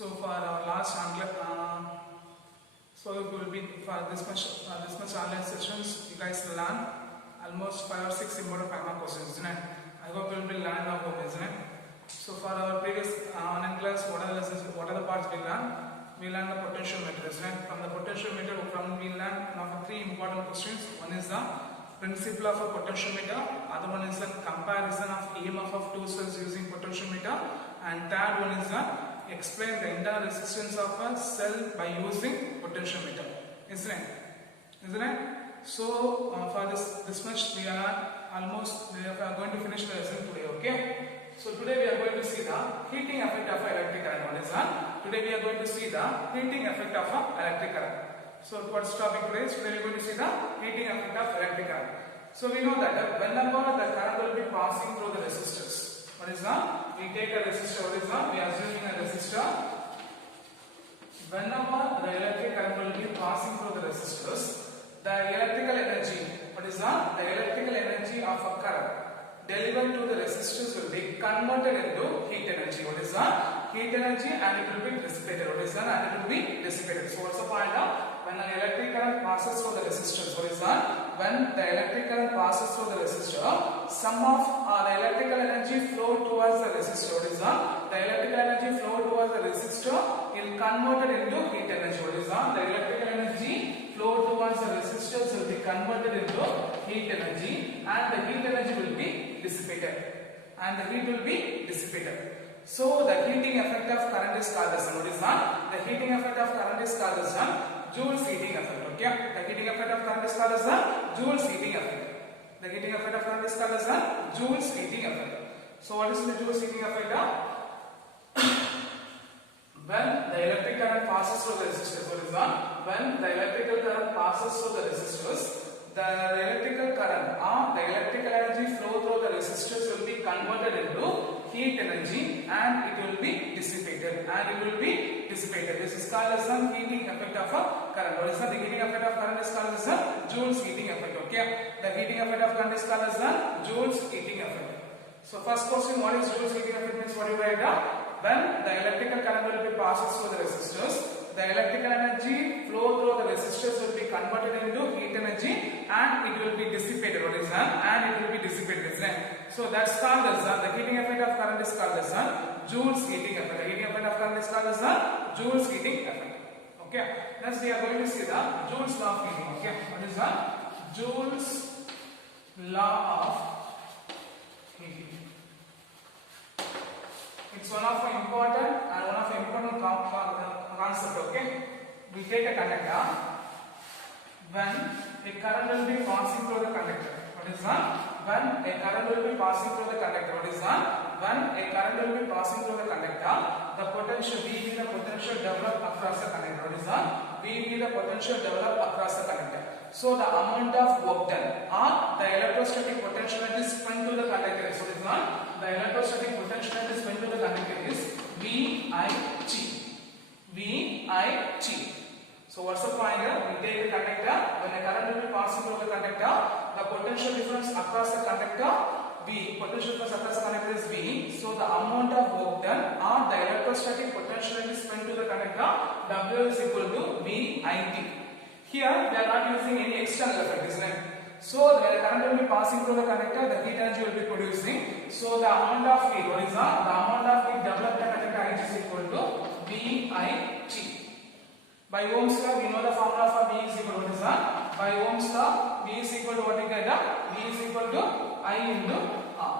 So for our last so it will be for this much online sessions. You guys learn almost 5 or 6 important 5 mark questions, isn't it? I hope you will be learning our home, isn't it? So for our previous online class, what are the parts we learned? We learned the potentiometer, isn't it? From the potentiometer, we learned now 3 important questions. One is the principle of a potentiometer. Other one is the comparison of EMF of two cells using potentiometer. And third one is the explain the internal resistance of a cell by using potentiometer, isn't it? So for this much we are going to finish the lesson today. Okay. So today we are going to see the heating effect of electric current. What is that? Today we are going to see the heating effect of electric current. So what's topic today? Today we are going to see the heating effect of electric current. So we know that whenever the current will be passing through the resistors, what is that? We take a resistor. What is that? We are assuming a resistor. Whenever the electric current will be passing through the resistors, the electrical energy, what is that? The electrical energy of a current delivered to the resistors will be converted into heat energy. What is that? Heat energy, and it will be dissipated. What is that? And it will be dissipated. So what's the point of when an electric current passes through the resistors? What is that? When the electric current passes through the resistor, some of the electrical energy flow towards the resistor. What is that? The electrical energy flow towards the resistor will converted into heat energy. What is that? The electrical energy flow towards the resistors will be converted into heat energy, and the heat energy will be dissipated. So the heating effect of current is called as what is that? The heating effect of current is called as Joule's heating effect. Okay. The heating effect of current is called as Joule's heating effect. The heating effect of current is called as Joule's heating effect. So what is the Joule's heating effect? When the electric current passes through the resistors, what is that? When the electrical current passes through the resistors, the electrical current or the electrical energy flow through the resistors will be converted into heat energy, and it will be dissipated. This is called as the heating effect of a current. What is the heating effect of current is called as Joule's heating effect. Okay. The heating effect of current is called as Joule's heating effect. So first question, what is Joule's heating effect means? What do you write down? When the electrical current will be passes through the resistors, the electrical energy flow through the resistors will be converted into heat energy, and it will be dissipated. What is that? And it will be dissipated. So that's called as the heating effect of current is called as Joule's heating effect. The heating effect of current is called as Joule's heating effect. Okay. Next we are going to see the Joule's law of heating. Okay. What is that? Joule's law of heating. It's one of the important concept. Okay. We take a conductor. When a current will be passing through the conductor. What is that? When a current will be passing through the conductor. What is that? When a current will be passing through the conductor, the potential V the potential developed across the conductor. What is that? V the potential developed across the conductor. So the amount of work done or the electrostatic potential that is spent to the conductor. So what is that? The electrostatic potential that is spent to the conductor is VIG. So what's the point here? We take the conductor. When a current will be passing through the conductor, the potential difference across the conductor is V. So the amount of work done or the electrostatic potential that is spent to the conductor, W is equal to VIT. Here we are not using any external effect, isn't it? So when the current will be passing through the conductor, the heat energy will be producing. So the amount of heat, what is that? The amount of heat developed in the conductor is equal to VIT. By Ohm's law, we know the formula for V is equal to what is that? By Ohm's law, V is equal to what we get? V is equal to I into R.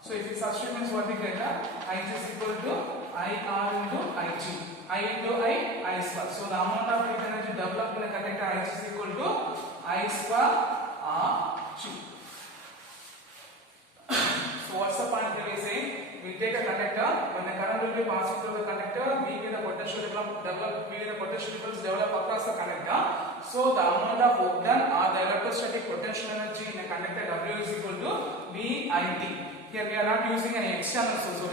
So if you substitute means what we get? I is equal to IR into IG. I into I square. So the amount of heat energy developed in the conductor I is equal to I square RG. So what's the point here? We say we take a conductor. When a current will be passing through the conductor, V the potential difference develop across the conductor. So the amount of work done or the electrostatic potential energy in a conductor W is equal to VIT. Here we are not using any external source.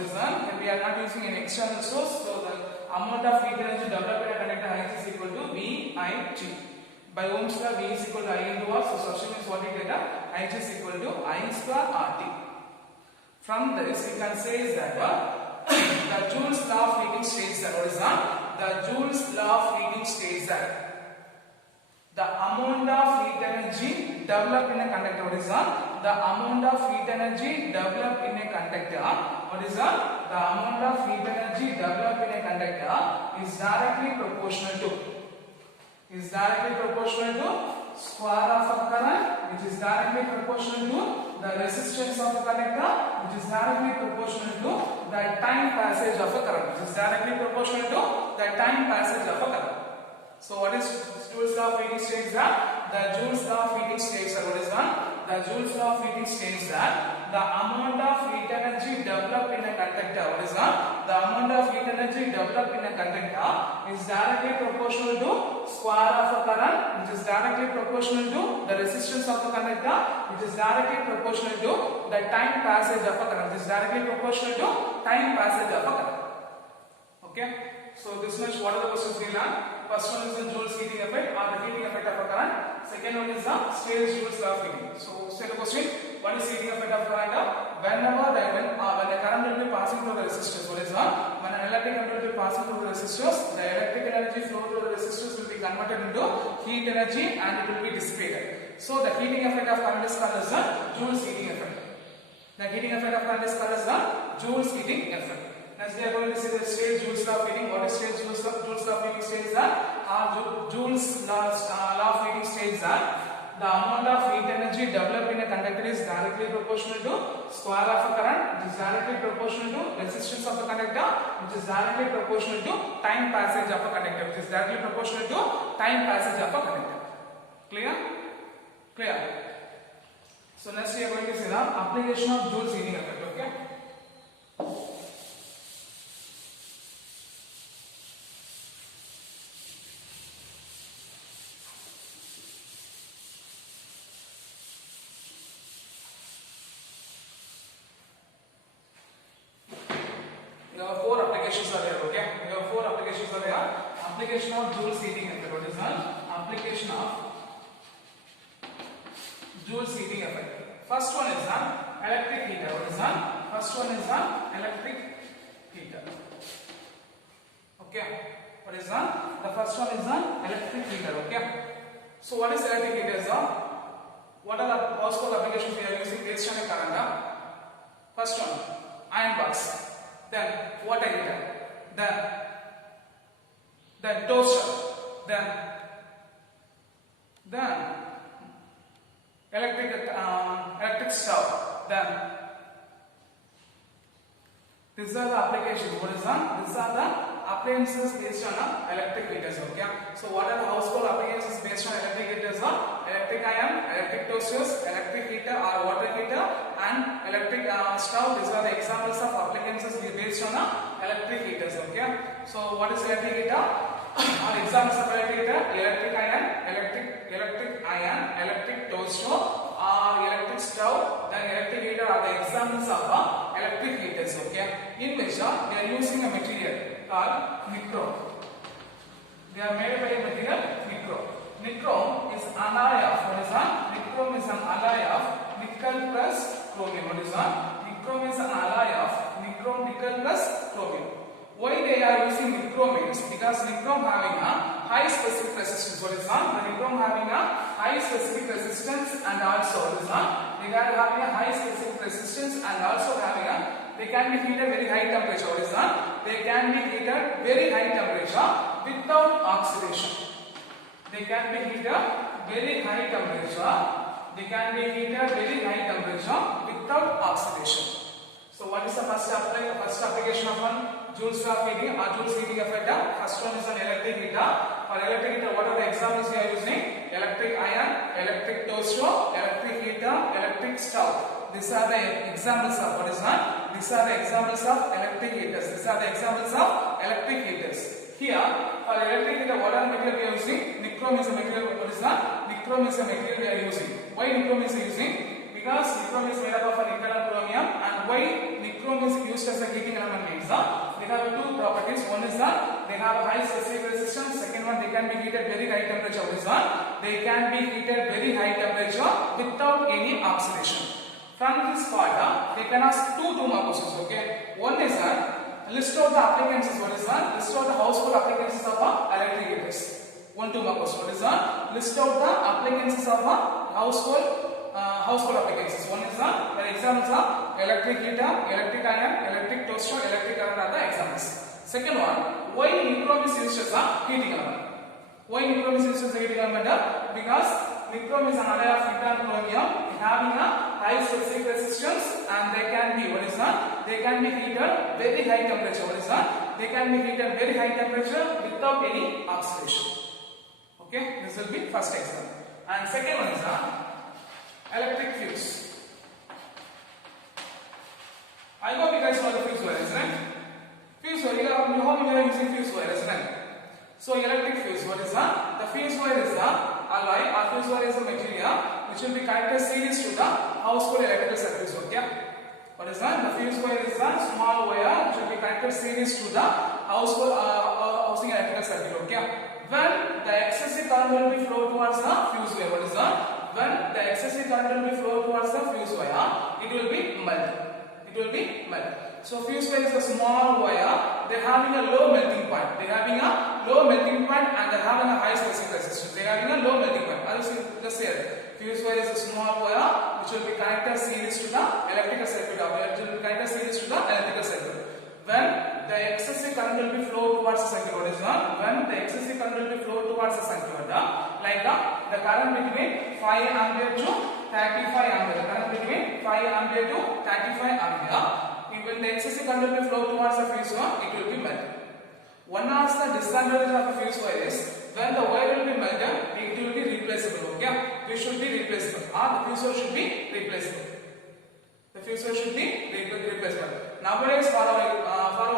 So the amount of heat energy developed in a conductor I is equal to VIT. By Ohm's law, V is equal to I into R. So substitute means what we get? I is equal to I square RT. From this, we can say is that the Joule's law of heating states that? What is that? The Joule's law of heating states that the amount of heat energy developed in a conductor. What is that? The amount of heat energy developed in a conductor. What is that? The amount of heat energy developed in a conductor is directly proportional to square of a current, which is directly proportional to the resistance of a conductor, which is directly proportional to the time passage of a current, which is directly proportional to the time passage of a current. So what is Joule's law of heating states that? The Joule's law of heating states that what is that? The Joule's law of heating states that the amount of heat energy developed in a conductor, what is that? The amount of heat energy developed in a conductor is directly proportional to square of a current, which is directly proportional to the resistance of a conductor, which is directly proportional to the time passage of a current, which is directly proportional to time passage of a current. Okay? So this much, what are the questions we learned? First one is the Joule's heating effect or the heating effect of a current. Second one is the Joule's law of heating. So say the question, what is heating effect of current? When the current will be passing through the resistors, what is that? When an electric current will be passing through the resistors, the electrical energy flow through the resistors will be converted into heat energy and it will be dissipated. So the heating effect of current is called as the Joule's heating effect. The heating effect of current is called as the Joule's heating effect. Next we are going to see the Joule's law of heating. What is Joule's law of heating states that? Joule's law of heating states that the amount of heat energy developed in a conductor is directly proportional to square of a current, which is directly proportional to resistance of a conductor, which is directly proportional to time passage of a conductor, which is directly proportional to time passage of a conductor. Clear? Clear. So next we are going to see the application of Joule's heating effect. Okay. Application of Joule's heating effect. What is that? Application of Joule's heating effect. First one is the electric heater. What is that? First one is the electric heater. Okay. What is that? The first one is the electric heater. Okay. So what is electric heater? What are the household applications we are using based on a current? First one, iron box. Then water heater. Then toaster, then electric stove, then these are the applications. What is that? These are the appliances based on electric heaters. Okay. So what are the household appliances based on electric heaters? Electric iron, electric toasters, electric heater or water heater, and electric stove. These are the examples of appliances based on electric heaters. Okay. So what is electric heater? Or examples of electric heater: electric iron, electric toaster, or electric stove. Then electric heater are the examples of electric heaters. Okay, in which they are using a material called nichrome. They are made by a material nichrome. Nichrome is an alloy of what is that? Nichrome is an alloy of nickel plus chromium. What is that? Nichrome is an alloy of nickel plus chromium. Why they are using nichrome is because nichrome having a high specific resistance. What is that? The nichrome having a high specific resistance and also they are having a high specific resistance and also having a they can be heated very high temperature. What is that? They can be heated very high temperature without oxidation. They can be heated very high temperature. They can be heated very high temperature without oxidation. So what is the first application of one Joule's law of heating or Joule's heating effect? First one is an electric heater. For electric heater, what are the examples we are using? Electric iron, electric toaster, electric heater, electric stove. These are the examples of what is that? These are the examples of electric heaters. These are the examples of electric heaters. Here, for electric heater, what are the material we are using? Nichrome is a material. What is that? Nichrome is a material we are using. Why nichrome is using? Because nichrome is made up of a nickel and chromium, and why nichrome is used as a heating element means they have two properties. One is that they have a high specific resistance. Second one, they can be heated very high temperature. What is that? They can be heated very high temperature without any oxidation. From this part, they can ask two more questions. Okay. One is that list out the appliances. What is one? List out the household appliances of electric heaters. 1 2 mark question. What is one? List out the appliances of household appliances. One is the examples are electric heater, electric iron, electric toaster, electric oven are the examples. Second one, why nichrome is used as a heating element? Why nichrome is used as a heating element? Because nichrome is an alloy of nickel chromium having a high specific resistance, and they can be, what is that? They can be heated very high temperature. What is that? They can be heated very high temperature without any oxidation. Okay, this will be first example. And second one is electric fuse. I hope you guys know the fuse wires, right? Fuse wire, you home you are using fuse wires, right? So electric fuse, what is that? The fuse wire is the alloy, or fuse wire is a material which will be connected series to the household electrical circuits. Okay, what is that? The fuse wire is a small wire which will be connected series to the household housing electrical circuit. Okay, when the excessive current will be flow towards the fuse wire, what is that? When the excessive current will be flow towards the fuse wire, it will be melt. It will be melt. So fuse wire is a small wire. They are having a low melting point. They are having a low melting point and they are having a high specific resistance. They are having a low melting point. Let's say fuse wire is a small wire which will be connected series to the electrical circuit. It will be connected series to the electrical circuit. When the excessive current will be flow towards the circuit, what is that? When the excessive current will be flow towards the circuit, like the current between 5 ampere to 35 ampere. The current between 5 ampere to 35 ampere. When the excessive current will be flow towards the fuse wire, it will be melted. One of the disadvantages of a fuse wire is when the wire will be melted, it will be replaceable. Okay, it should be replaceable. Or the fuse wire should be replaceable. The fuse wire should be replaceable. Nowadays, for our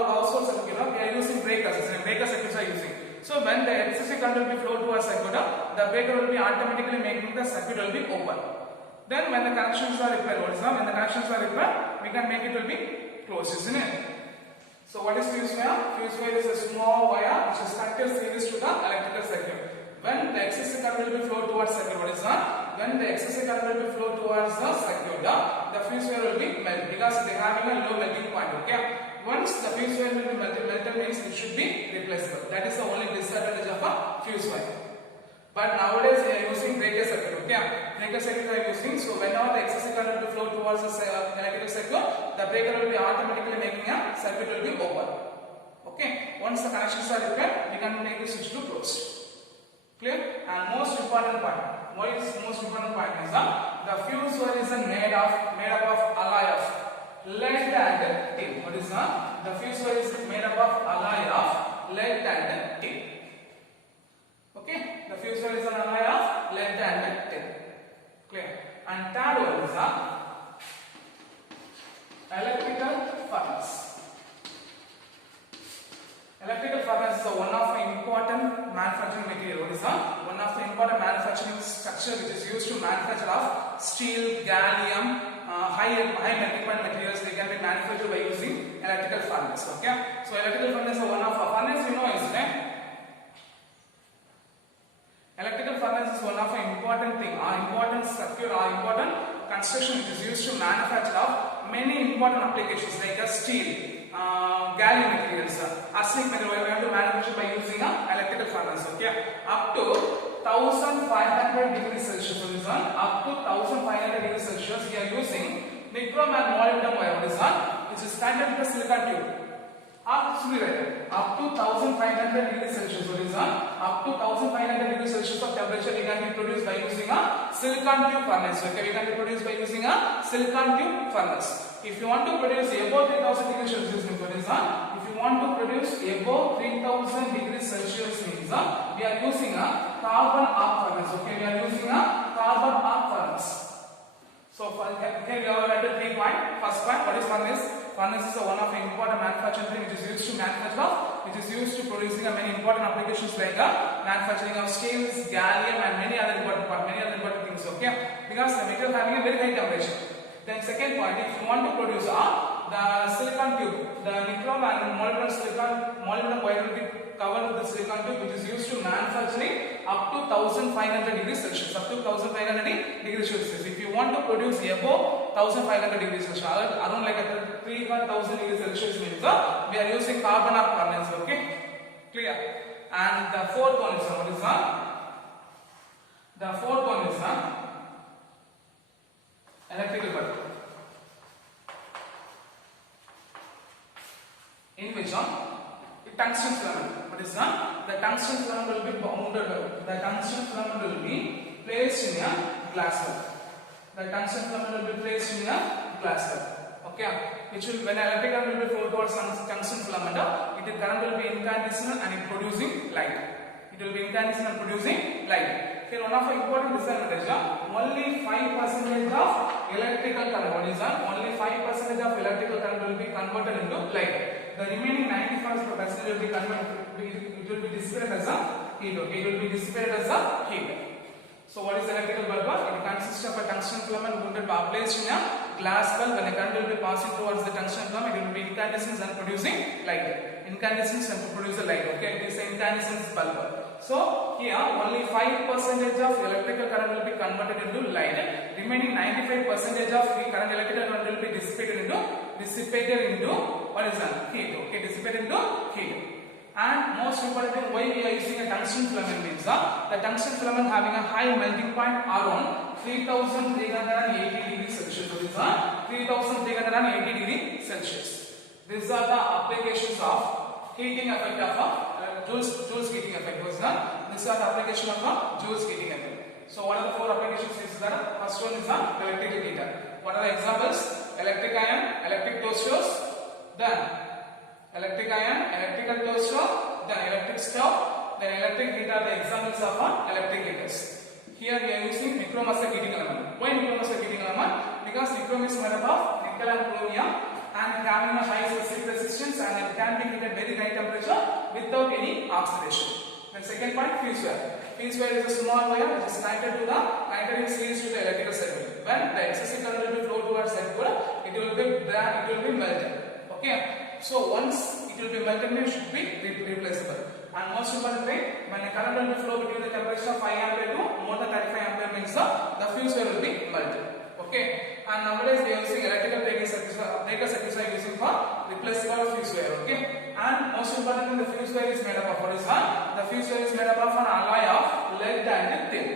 household circuit, we are using breakers. Breaker circuits are using. So when the excessive current will be flow towards circuit, the breaker will be automatically making the circuit will be open. Then when the connections are repaired, what is that? When the connections are repaired, we can make it will be closed, isn't it? So what is fuse wire? Fuse wire is a small wire which is connected series to the electrical circuit. When the excessive current will be flow towards circuit, what is that? When the excessive current will be flow towards the circuit, the fuse wire will be melted because they are having a low melting point. Okay. Once the fuse wire will be melted means it should be replaceable. That is the only disadvantage of a fuse wire. But nowadays we are using breaker circuit. Okay, breaker circuit we are using. So whenever the excessive current will flow towards the electrical circuit, the breaker will be automatically making a circuit will be open. Okay, once the connections are repaired, we can make the switch to closed. Clear? And most important point. What is most important point is the fuse wire is made up of alloy of lead and tin. What is that? The fuse wire is made up of alloy of lead and tin. Okay, the fuse wire is an alloy of lead and tin. Clear? And third one is electrical furnace. Electrical furnace is one of the important manufacturing material. What is that? One of the important manufacturing structure which is used to manufacture of steel, gallium, high melting point materials. They can be manufactured by using electrical furnace. Okay, so electrical furnace is one of the furnace, you know, isn't it? Electrical furnace is one of the important thing, important structure, important construction which is used to manufacture of many important applications like steel, gallium materials, arsenic material. We have to manufacture by using electrical furnace. Okay, up to 1500 degrees Celsius. Up to 1500 degrees Celsius, we are using nichrome and molybdenum wire. Which is connected to the silicon tube. Up to 1500 degrees Celsius. Up to 1500 degrees Celsius of temperature we can be produced by using a silicon tube furnace. Okay, we can be produced by using a silicon tube furnace. If you want to produce above 3000 degrees Celsius, if you want to produce above 3000 degrees Celsius means we are using a carbon arc furnace. Okay, we are using a carbon arc furnace. So here we have at 3 point. First point, what is furnace? Furnace is one of the important manufacturing thing which is used to manufacture, which is used to producing many important applications like manufacturing of steels, gallium, and many other important things. Okay, because the material having a very high temperature. Then second point, if you want to produce the silicon tube, the nichrome and molybdenum wire will be covered with the silicon tube which is used to manufacturing up to 1500 degrees Celsius. Up to 1500 degrees Celsius. If you want to produce above 1500 degrees Celsius, around like 3000 degrees Celsius means we are using carbon arc furnace. Okay, clear? And the fourth one is what is the fourth one is electrical bulb, in which the tungsten filament. What is the tungsten filament will be bounded. The tungsten filament will be placed in a glass bulb. The tungsten filament will be placed in a glass bulb. Okay, which will, when electric current will be flowed towards tungsten filament, it current will be incandescent and it producing light. It will be incandescent and producing light. Here one of the important disadvantage, only 5% of electrical current. What is that? Only 5% of electrical current will be converted into light. The remaining 95% will be converted. It will be dissipated as a heat. Okay, it will be dissipated as a heat. So what is electrical bulb? It consists of a tungsten filament wounded by placed in a glass bulb. When the current will be passing towards the tungsten filament, it will be incandescent and producing light. Incandescent and produce the light. Okay, it is an incandescent bulb. So here only 5% of electrical current will be converted into light. Remaining 95% of current, electrical current will be dissipated into what is that? Heat. Okay, dissipated into heat. And most importantly, why we are using a tungsten filament means the tungsten filament having a high melting point around 3380 degrees Celsius. So this is 3380 degrees Celsius. These are the applications of heating effect of Joule's heating effect. These are the application of Joule's heating effect. So what are the four applications? Is that first one is the electrical heater. What are the examples? Electric iron, electric toasters, then electric iron, electrical toaster, then electric stove, then electric heater. The examples of electric heaters. Here we are using nickel-metal heating element. Why nickel-metal heating element? Because nickel is made up of nickel and chromium, and having a high specific resistance, and it can be heated at very high temperature without any oxidation. Then second point, fuse wire. Fuse wire is a small wire which is connected in series to the electrical circuit. When the excessive current will be flow towards circuit, it will be melted. Okay. So once it will be melted, it should be replaceable. And most importantly, when the current will be flow between the temperature of 5 ampere to more than 35 ampere means the fuse wire will be melted. Okay. And nowadays we are using electrical breaker circuits are using for replaceable fuse wire. Okay. And most importantly, the fuse wire is made up of what is the fuse wire is made up of an alloy of lead and tin.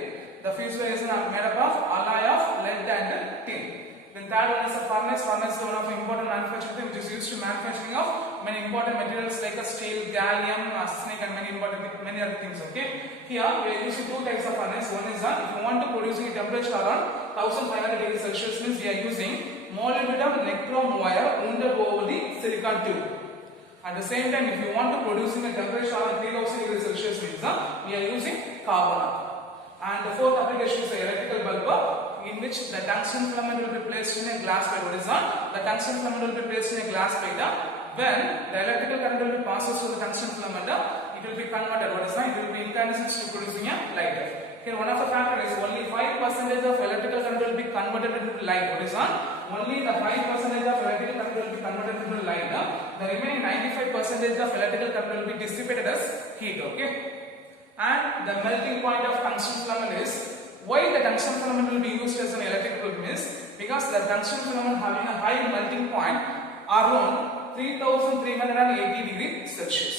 The fuse wire is made up of alloy of lead and tin. Then third one is a furnace. Furnace is one of the important manufacturing which is used to manufacturing of many important materials like a steel, gallium, arsenic, and many other things. Okay. Here we are using two types of furnace. One is if you want to producing a temperature around 1500 degrees Celsius means we are using molybdenum nichrome wire wounded over the silicon tube. At the same time, if you want to producing a temperature around 3000 degrees Celsius means we are using carbon arc. And the fourth application is the electrical bulb, in which the tungsten filament will be placed in a glass plate. What is that? The tungsten filament will be placed in a glass plate. When the electrical current will be passes through the tungsten filament, it will be converted. What is that? It will be incandescent to producing a light. Here one of the factors is only 5% of electrical current will be converted into light. What is that? Only the 5% of electrical current will be converted into light. The remaining 95% of electrical current will be dissipated as heat. Okay. And the melting point of tungsten filament is, why the tungsten filament will be used as an electrical bulb is because the tungsten filament having a high melting point around 3380 degrees Celsius.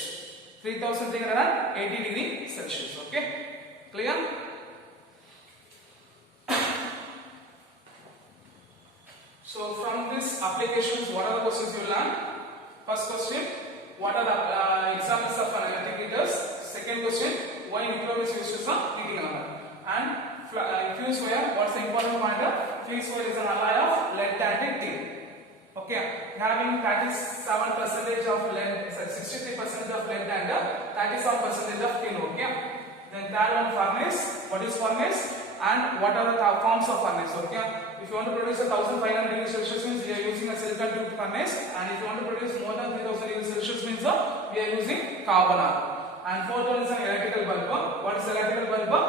3380 degrees Celsius. Okay, clear? So from this applications, what are the questions you learn? First question, what are the examples of an electric heaters? Second question, why nickel is used as a heating element? And fuse wire, what's the important pointer? Fuse wire is an alloy of lead and tin. Okay, having 37% of lead, 63% of lead and 37% of tin. Okay, then third one, furnace. What is furnace? And what are the forms of furnace? Okay, if you want to produce a 1500 degrees Celsius means we are using a silicon tube furnace, and if you want to produce more than 3000 degrees Celsius means we are using carbon arc. And fourth one is an electrical bulb. What is electrical bulb?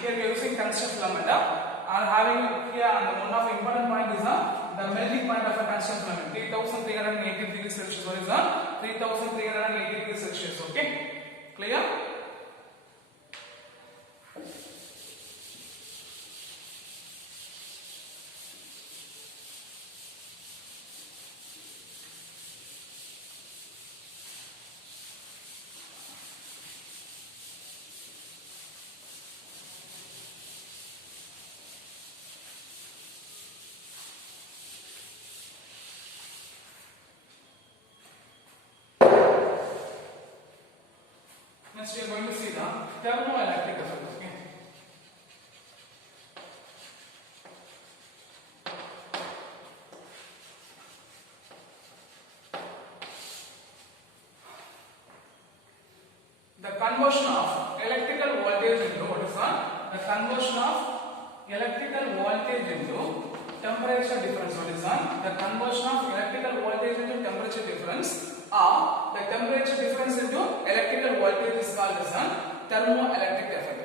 Here we are using tungsten filament. And having here one of the important point is the melting point of a tungsten filament, 3380 degrees Celsius. What is that? 3380 degrees Celsius. Okay, clear? Next we are going to see the thermoelectric effect. Okay. The conversion of electrical voltage into what is that? The conversion of electrical voltage into temperature difference. What is that? The conversion of electrical voltage into temperature difference, or the temperature difference into electrical voltage is called as a thermoelectric effect.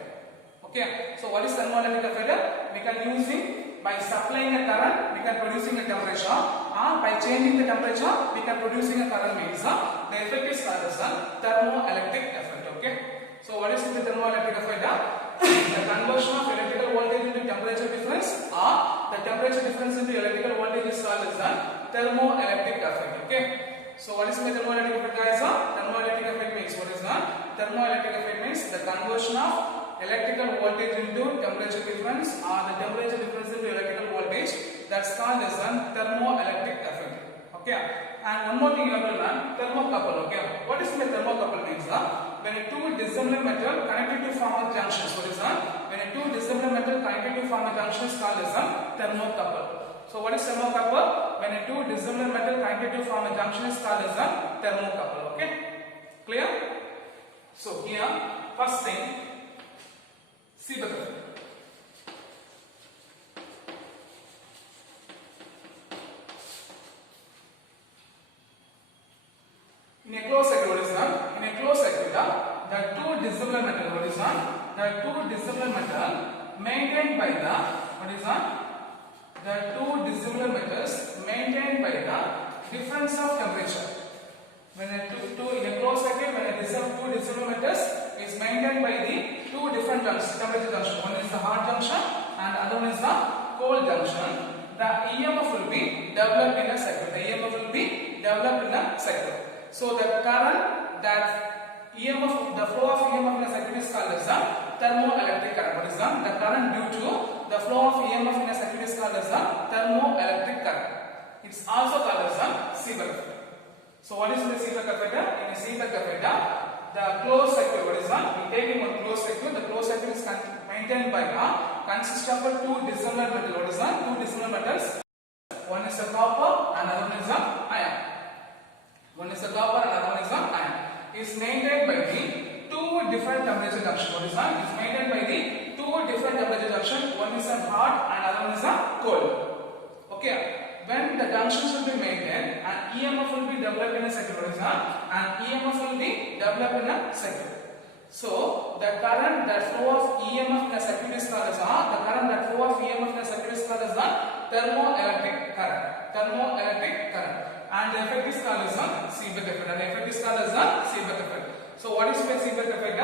Okay. So what is thermoelectric effect? We can use it by supplying a current, we can producing a temperature, or by changing the temperature, we can producing a current means the effect is called as a thermoelectric effect. Okay. So what is the thermoelectric effect? The conversion of electrical voltage into temperature difference, or the temperature difference into electrical voltage is called as a thermoelectric effect. Okay. So what is the thermoelectric effect, guys? Thermoelectric effect means what is that? Thermoelectric effect means the conversion of electrical voltage into temperature difference, or the temperature difference into electrical voltage. That's called as a thermoelectric effect. Okay. And one more thing you have to learn, thermocouple. Okay. What is the thermocouple means? When two dissimilar metal connected to form a junction. What is that? When two dissimilar metal connected to form a junction is called as a thermocouple. So what is thermocouple? When two dissimilar metal connected to form a junction is called as a thermocouple. Okay? Clear? So here, first thing, Seebeck effect. In a closed circuit, what is that? In a closed circuit, the two dissimilar metal, what is that? The two dissimilar metal maintained by the, what is that? The two dissimilar metals maintained by the difference of temperature. When a in a closed circuit, when a two dissimilar metals is maintained by the two different temperature junction. One is the hot junction and other one is the cold junction. The EMF will be developed in a circuit. The EMF will be developed in a circuit. So the current that EMF, the flow of EMF in a circuit is called as a thermoelectric current. What is that? The current due to the flow of EMF in a circuit is called as a thermoelectric current. It's also called as a Seebeck effect. So what is the Seebeck effect? In a Seebeck effect, the closed circuit, what is that? We take in one closed circuit. The closed circuit is maintained by consists of two dissimilar metals. What is that? Two dissimilar metals. One is a copper and another one is a iron. One is a copper and another one is a iron. Is maintained by the two different temperature junction. What is that? Is maintained by the two different temperature junction. One is a hot and another one is a cold. Okay. When the junctions will be maintained, an EMF will be developed in a circuit. What is that? An EMF will be developed in a circuit. So the current that flow of EMF in a circuit is called as the current that flow of EMF in a circuit is called as the thermoelectric current. Thermoelectric current. And the effect is called as a Seebeck effect. And the effect is called as a Seebeck effect. So what is the Seebeck effect?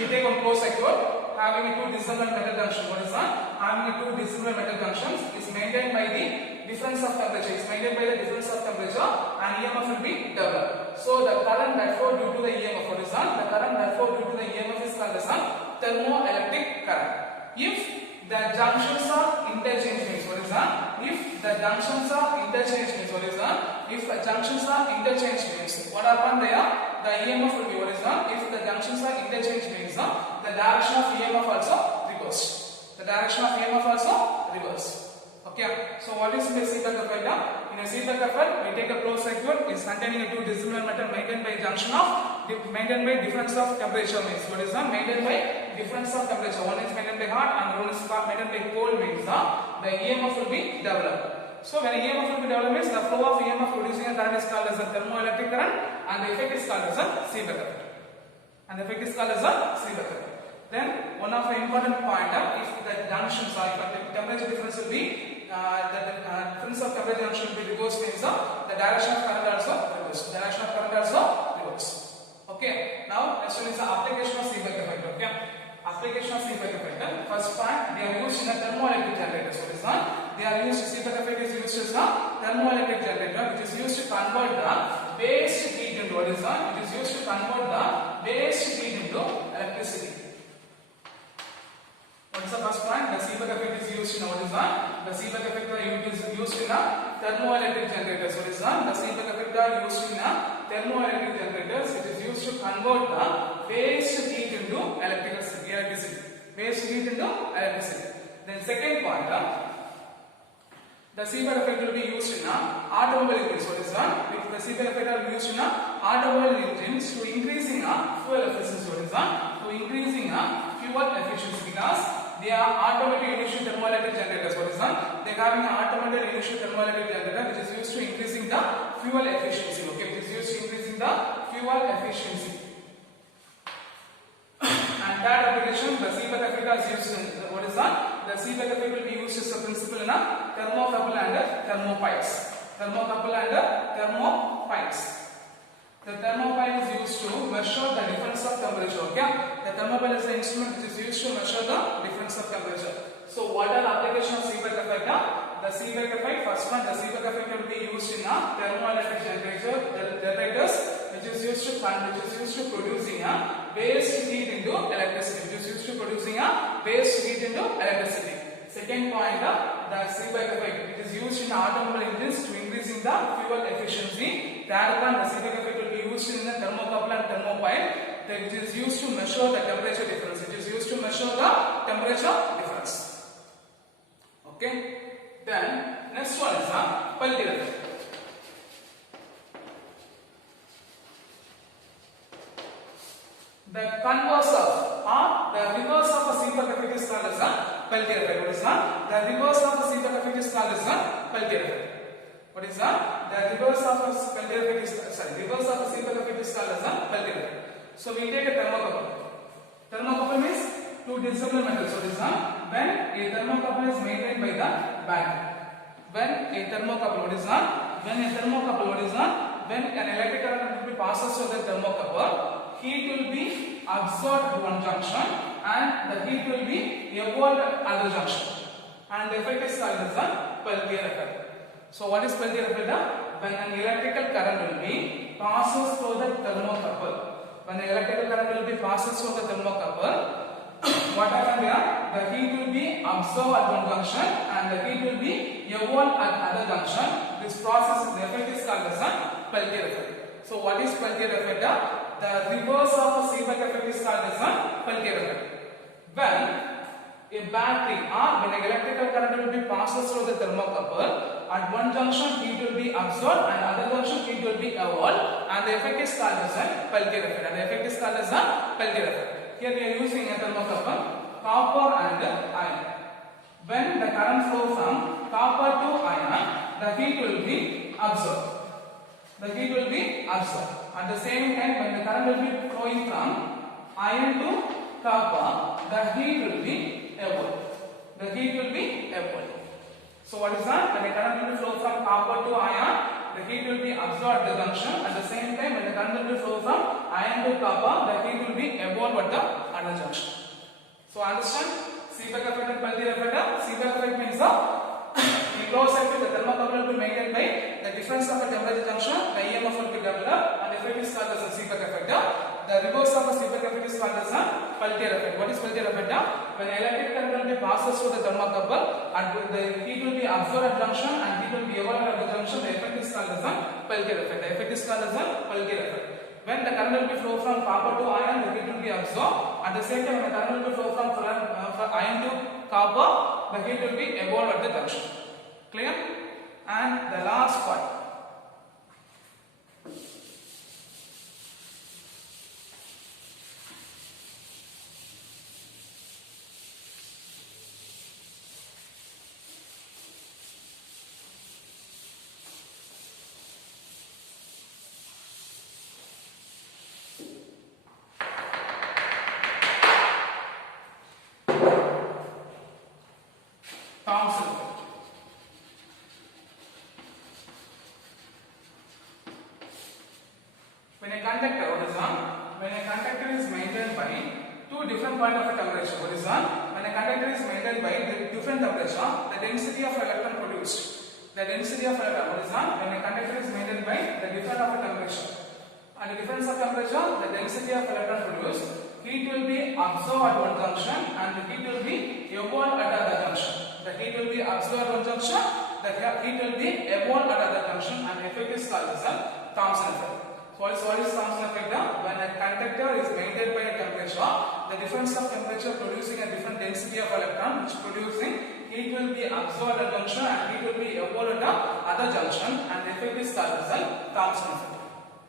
We take one closed circuit having a two dissimilar metal junction. What is that? Having a two dissimilar metal junctions is maintained by the difference of temperature. Is maintained by the difference of temperature and EMF will be developed. So the current that flow due to the EMF. What is that? The current that flow due to the EMF is called as a thermoelectric current. If the junctions are interchanged means what is that? If the junctions are interchanged means what is that? If the junctions are interchanged means what happened there? The EMF will be what is that? If the junctions are interchanged means the direction of EMF also reversed. The direction of EMF also reversed. Okay. So what is the Seebeck effect? In a Seebeck effect, we take a closed circuit is containing a two dissimilar metal maintained by junction of maintained by difference of temperature means what is that? Maintained by difference of temperature. One is maintained by hot and one is maintained by cold means the EMF will be developed. So when EMF will be developed means the flow of EMF producing a current is called as a thermoelectric current and the effect is called as a Seebeck effect. And the effect is called as a Seebeck effect. Then one of the important point if the junctions are if the temperature difference will be the difference of temperature junction will be reversed means the direction of current also reversed. Direction of current also reversed. Okay. Now next one is the application of Seebeck effect. Okay. Application of Seebeck effect. First point, they are used in a thermoelectric generator. So this one, they are used. Seebeck effect is used as a thermoelectric generator, which is used to convert the waste heat into what is that? It is used to convert the waste heat into electricity. What is the first point? The Seebeck effect is used in what is that? The Seebeck effect is used in a thermoelectric generator. So this one, the Seebeck effect are used in a thermoelectric generators. It is used to convert the waste heat into electricity. Waste heat into electricity. Then second point, the Seebeck effect will be used in automobile engines. What is that? If the Seebeck effect are used in automobile engines to increasing fuel efficiency. What is that? To increasing fuel efficiency, because they are automatic initial thermoelectric generators. What is that? They are having an automatic initial thermoelectric generator which is used to increasing the fuel efficiency. Okay, which is used to increasing the fuel efficiency. And that application, the Seebeck effect is used in, what is that? The Seebeck effect will be used as a principle in a thermocouple and thermopipes. Thermocouple and thermopipes. The thermopile is used to measure the difference of temperature. Okay? The thermopile is the instrument which is used to measure the difference of temperature. So what are the application of Seebeck effect? The Seebeck effect, first one, the Seebeck effect will be used in thermoelectric generators, which is used to producing waste heat into electricity. Which is used to producing waste heat into electricity. Second point, the Seebeck effect, it is used in automobile engines to increasing the fuel efficiency. Third one, the Seebeck effect will be used in the thermocouple and thermopile, which is used to measure the temperature difference. It is used to measure the temperature difference. Okay. Then next one is Peltier effect. The converse of or the reverse of a Seebeck effect is called as Peltier effect. What is that? The reverse of a Seebeck effect is called as Peltier effect. What is that? The reverse of a Peltier effect is reverse of a Seebeck effect is called as Peltier effect. So we take a thermocouple. Thermocouple means two dissimilar metals. What is that? When a thermocouple is maintained by the battery. When a thermocouple, what is that? When a thermocouple, what is that? When an electric current passes through the thermocouple, heat will be absorbed at one junction and the heat will be evolved at other junction. And the effect is called as a Peltier effect. So what is Peltier effect? When an electrical current will be passes through the thermocouple. When an electrical current will be passes through the thermocouple, what happens here? The heat will be absorbed at one junction and the heat will be evolved at other junction. This process, the effect is called as a Peltier effect. So what is Peltier effect? The reverse of a Seebeck effect is called as a Peltier effect. When a battery or when an electrical current will be passes through the thermocouple, at one junction heat will be absorbed and other junction heat will be evolved, and the effect is called as a Peltier effect. And the effect is called as a Peltier effect. Here we are using a thermocouple, copper and iron. When the current flow from copper to iron, the heat will be absorbed. The heat will be absorbed. At the same time, when the current will be flowing from iron to copper, the heat will be evolved. The heat will be evolved. So what is that? When the current will flow from copper to iron, the heat will be absorbed at the junction. At the same time, when the current will flow from iron to copper, the heat will be evolved at the other junction. So understand? Seebeck effect and Peltier effect. Seebeck effect means in closed circuit the thermocouple will be maintained by the difference of the temperature junction. The EMF will be developed and the effect is called as a Seebeck effect. The reverse of a Seebeck effect is called as a Peltier effect. What is Peltier effect? When electric current will be passes through the thermocouple and the heat will be absorbed at junction and heat will be evolved at the junction, the effect is called as a Peltier effect. The effect is called as a Peltier effect. When the current will be flow from copper to iron, the heat will be absorbed. At the same time, when the current will be flow from iron to copper, the heat will be evolved at the junction. Clear? And the last point. Thomson effect. When a conductor, what is that? When a conductor is maintained by two different points of a temperature, what is that? When a conductor is maintained by different temperature, the density of electron produced. The density of electron, what is that? When a conductor is maintained by the difference of a temperature. And the difference of temperature, the density of electron produced, heat will be absorbed at one junction and the heat will be evolved at other junction. The heat will be absorbed at one junction, the heat will be evolved at other junction, and the effect is called as a Thomson effect. So what is Thomson effect? When a conductor conductor is maintained by a temperature. The difference of temperature producing a different density of electron, which producing heat will be absorbed at junction and heat will be evolved at other junction, and the effect is called as the Thomson effect.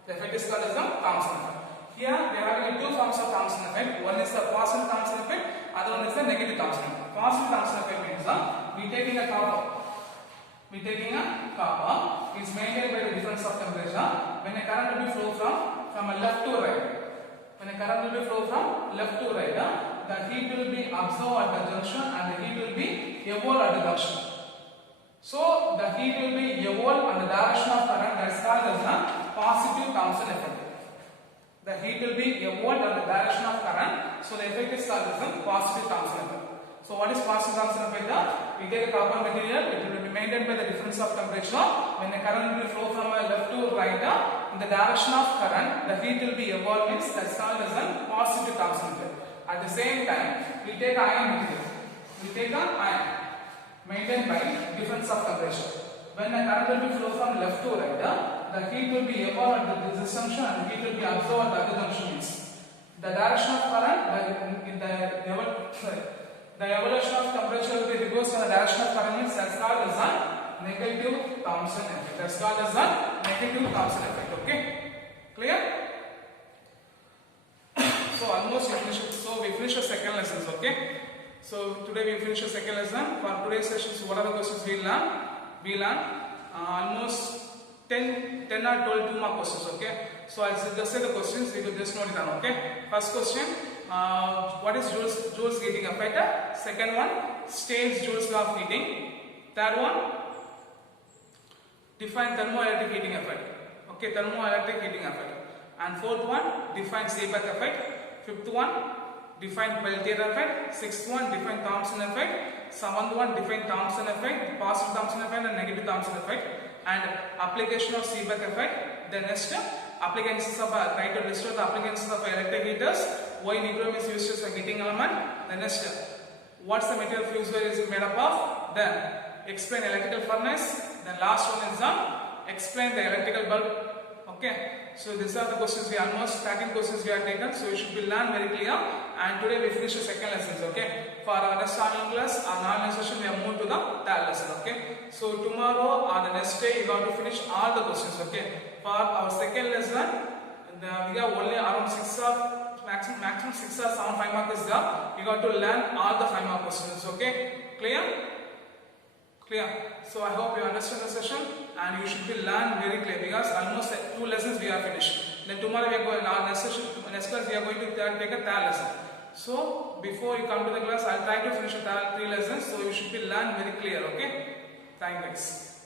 The effect is called as the Thomson effect. Here we are having two forms of Thomson effect. One is the positive Thomson effect, other one is the negative Thomson effect. Positive Thomson effect means we taking a copper is maintained by the difference of temperature when a current will be flow from a left to right. When a current will be flow from left to right, the heat will be absorbed at the junction and the heat will be evolved at the junction. So the heat will be evolved in the direction of current, that is called as the positive Thomson effect. The heat will be evolved in the direction of current, so the effect is called as the positive Thomson effect. So what is positive Thomson effect? We take a copper material, it will be maintained by the difference of temperature. When the current will flow from left to right in the direction of current, the heat will be evolved, means that is called as a positive Thomson effect. At the same time, we take iron material. We take an iron maintained by difference of temperature. When the current will be flow from left to right, the heat will be evolved at this junction and the heat will be absorbed at the other junction. Means the direction of current, the evolution of temperature will be reversed in the direction of current, means that's called as a negative Thomson effect. That's called as a negative Thomson effect. Okay, clear? So almost we finished. So we finished the second lessons. Okay. So today we finish the second lesson. For today's sessions, what are the questions we learn? We learn almost 10 or 12 more questions. Okay. So I'll just say the questions. You will just note it down. Okay. First question: what is Joule's heating effect? Second one: Staines Joule's law of heating. Third one: define thermoelectric heating effect. Okay, thermoelectric heating effect. And fourth one: define Seebeck effect. Fifth one: define Peltier effect. Sixth one: define Thomson effect. Seventh one: define Thomson effect, positive Thomson effect and negative Thomson effect, and application of Seebeck effect. The next applications of try to list the applications of electric heaters. Why nichrome is used as a heating element. The next, what's the material fuse wire is made up of. Then explain electrical furnace. Then last one is explain the electrical bulb. Okay. So these are the questions we almost 13 questions we have taken. So you should be learned very clear. And today we finish the second lessons. Okay. For our next online class, our online session, we have moved to the third lesson. Okay. So tomorrow or the next day, you got to finish all the questions. Okay. For our second lesson, we have only around 6 or maximum 6 or 7 5 marks is there. You got to learn all the 5 mark questions. Okay. Clear? Clear. So I hope you understand the session and you should be learned very clear, because almost 2 lessons we have finished. Then tomorrow we are going, our next session, next class we are going to take a third lesson. So before you come to the class, I'll try to finish the 3 lessons, so you should be learned very clear. Okay. Thank you guys.